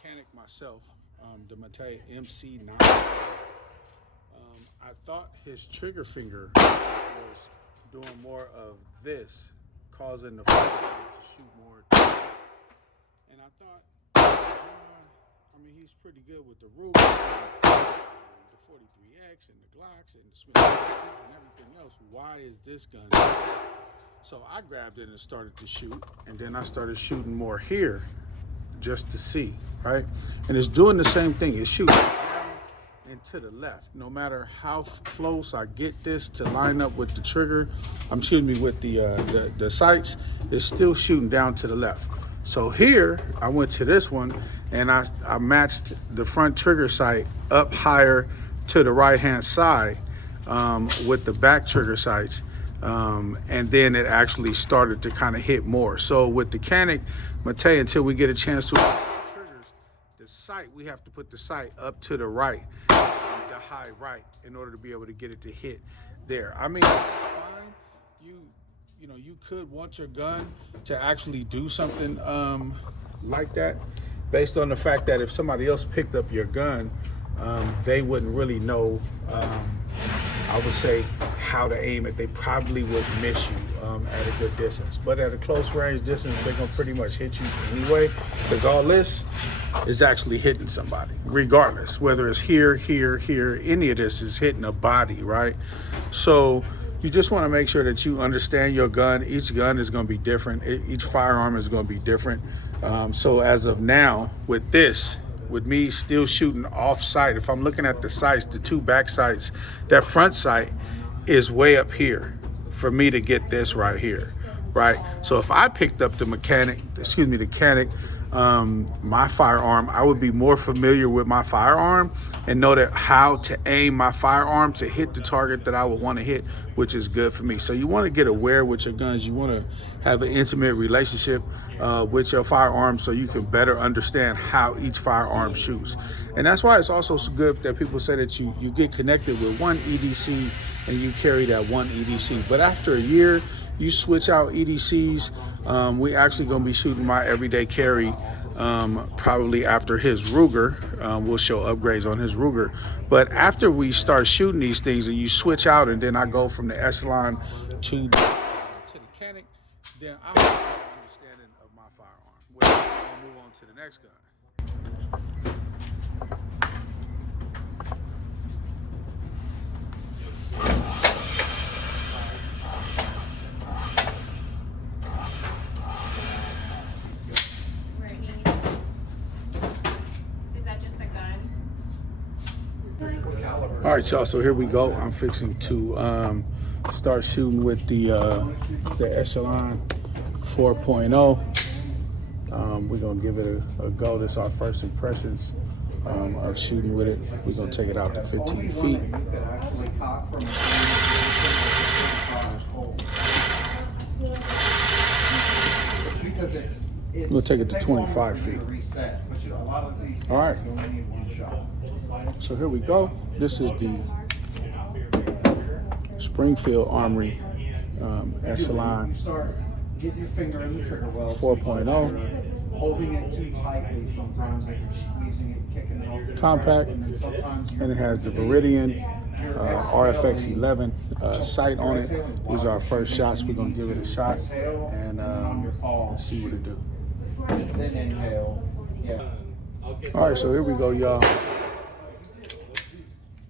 Canik myself, the Mete MC9L. I thought his trigger finger was doing more of this, causing the firearm to shoot more. And I thought, I mean, he's pretty good with the Ruger, the 43X, and the Glocks, and the Smith & Wessons, and everything else. Why is this gun different? So I grabbed it and started to shoot, and then I started shooting more here just to see, right? And it's doing the same thing. It's shooting down and to the left. No matter how close I get this to line up with the trigger, with the sights, it's still shooting down to the left. So here, I went to this one, and I matched the front trigger sight up higher to the right-hand side with the back trigger sights. And then it actually started to kind of hit more. So with the Canik Mete, until we get a chance to the triggers, the sight, we have to put the sight up to the right, the high right, in order to be able to get it to hit there. I mean, it's fine. You could want your gun to actually do something like that, based on the fact that if somebody else picked up your gun, they wouldn't really know, I would say, how to aim it. They probably would miss you at a good distance. But at a close range distance, they're gonna pretty much hit you anyway, because all this is actually hitting somebody, regardless, whether it's here, any of this is hitting a body, right? So you just wanna make sure that you understand your gun. Each gun is gonna be different. Each firearm is gonna be different. So as of now, with this, with me still shooting off sight, if I'm looking at the sights, the two back sights, that front sight is way up here for me to get this right here, right? So if I picked up the Canik, my firearm, I would be more familiar with my firearm and know that how to aim my firearm to hit the target that I would want to hit, which is good for me. So you want to get aware with your guns. You want to have an intimate relationship with your firearm so you can better understand how each firearm shoots. And that's why it's also good that people say that you get connected with one EDC and you carry that one EDC. But after a year, you switch out EDCs. We actually gonna be shooting my everyday carry probably after his Ruger. We'll show upgrades on his Ruger. But after we start shooting these things and you switch out, and then I go from the Echelon to the Canik, then I have an understanding of my firearm. We'll move on to the next gun. All right, y'all, so here we go. I'm fixing to start shooting with the Echelon 4.0. We're gonna give it a go. This is our first impressions of shooting with it. We're gonna take it out to 15 feet. We'll take it to 25 feet. All right. So here we go. This is the Springfield Armory Echelon 4.0. Holding it too tightly sometimes, like you're squeezing it, kicking it off. Compact, and it has the Viridian RFX 11 sight on it. These are our first shots. We're gonna give it a shot and let's see what it do. Then inhale. Yeah. All right, so here we go, y'all.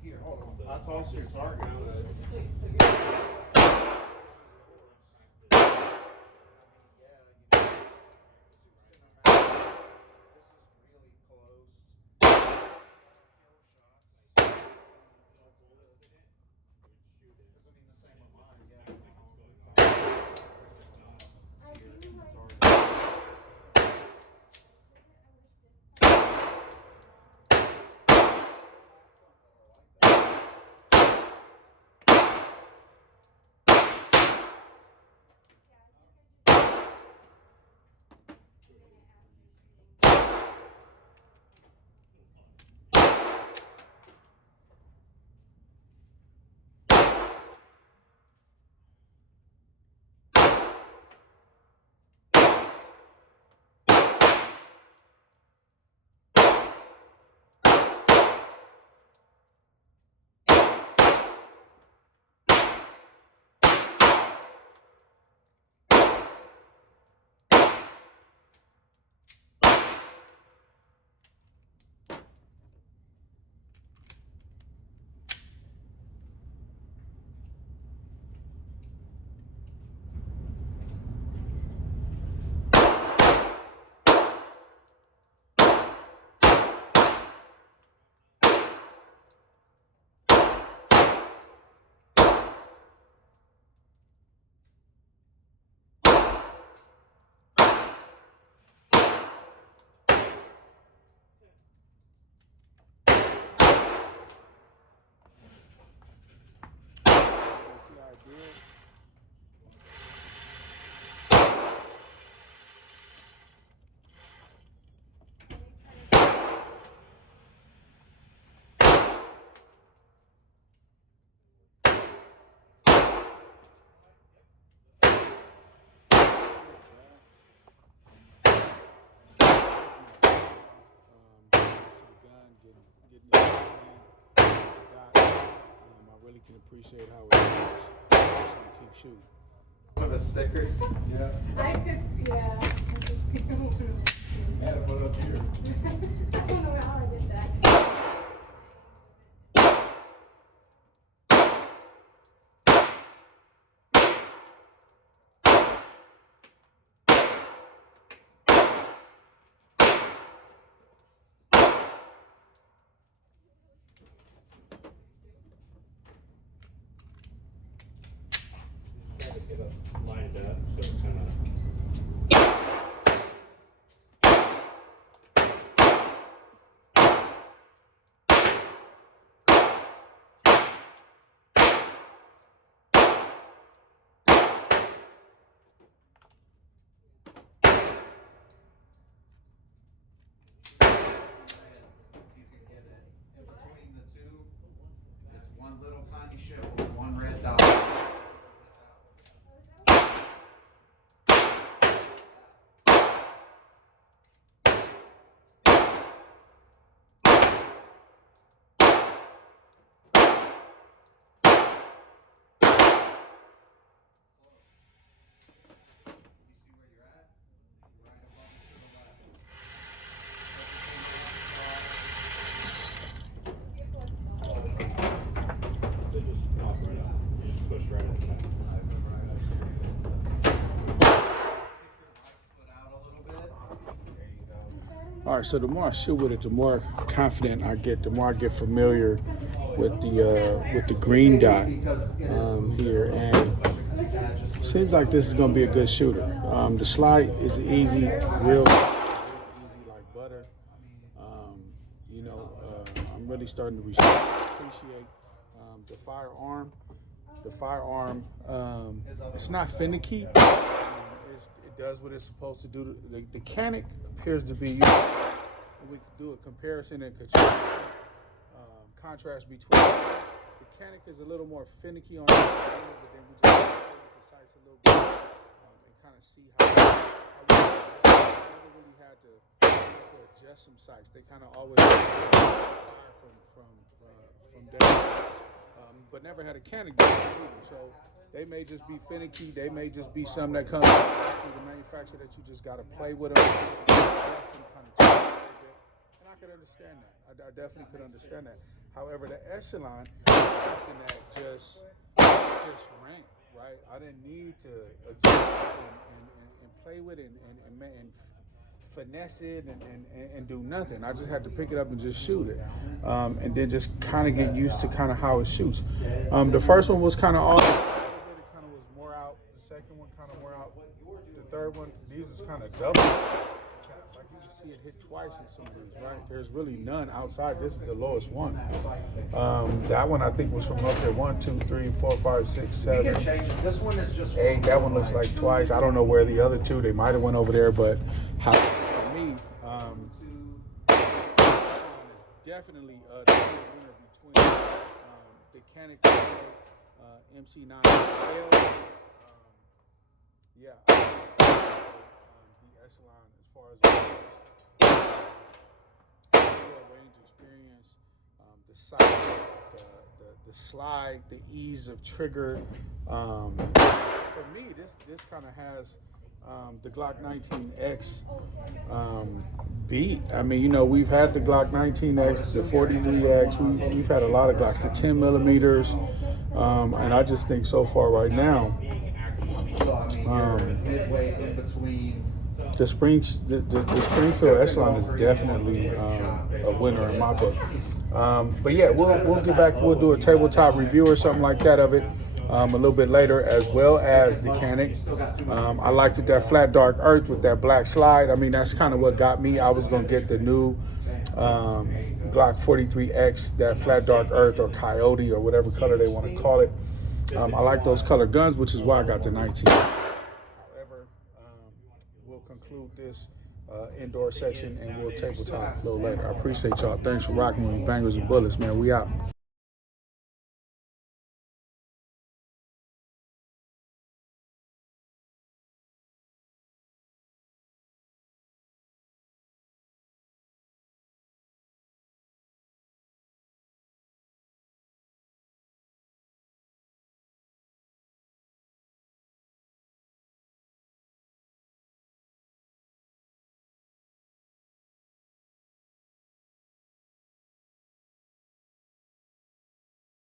Here, hold on. I'll toss your target. I really can appreciate how it feels. Just gonna keep shooting. One of the stickers. Yeah. I could, yeah. Had to put it up here. I don't know how I did that. Had to get it lined up so it kind of. If you can get it in between the two, it's one little tiny ship with one red dot. They just pop right out. You just push right in the back. Foot out a little bit. There you go. All right, so the more I shoot with it, the more confident I get, the more I get familiar with the green dot here, and seems like this is gonna be a good shooter. The slide is easy, real easy like butter. I'm really starting to appreciate the firearm. The firearm, it's not finicky. It does what it's supposed to do. The Canik appears to be. We could do a comparison and contrast between. The Canik is a little more finicky on the but then we just play with the sights a little bit and kind of see how we never really had to adjust some sights. They kind of always fire from down, but never had a Canik either. So they may just be finicky. They may just be something that comes through the manufacturer that you just got to play with them, adjust them, kind of change a little bit. And I could understand that. I definitely could understand that. However, the Echelon is something that just ran, right? I didn't need to adjust and play with it and finesse it and do nothing. I just had to pick it up and just shoot it, and then just kind of get used to kind of how it shoots. The first one was kind of off. It kind of was more out. The second one kind of more out. The third one, these is kind of double. Like you can see it hit twice in some of these, right? There's really none outside. This is the lowest one. That one I think was from up there. 1, 2, 3, 4, 5, 6, 7. You can change it. This one is just 8. That one looks like twice. I don't know where the other two. They might have went over there, but for me, this one is definitely the winner between the Canik MC9L. Yeah, the Echelon as far as range experience, the sight, the slide, the ease of trigger. For me, this kind of has the Glock 19X beat. I mean, we've had the Glock 19X, the 43X. We've had a lot of Glocks, the 10 millimeters, and I just think so far right now, midway in between. the Springfield Echelon is definitely a winner in my book. But yeah, we'll get back. We'll do a tabletop review or something like that of it a little bit later, as well as the Canik. I liked it, that flat dark earth with that black slide. I mean, that's kind of what got me. I was gonna get the new Glock 43X, that flat dark earth or coyote or whatever color they want to call it. I like those color guns, which is why I got the 19. However, we'll conclude this indoor section and we'll tabletop a little later. I appreciate y'all. Thanks for rocking with me, bangers and bullets, man. We out.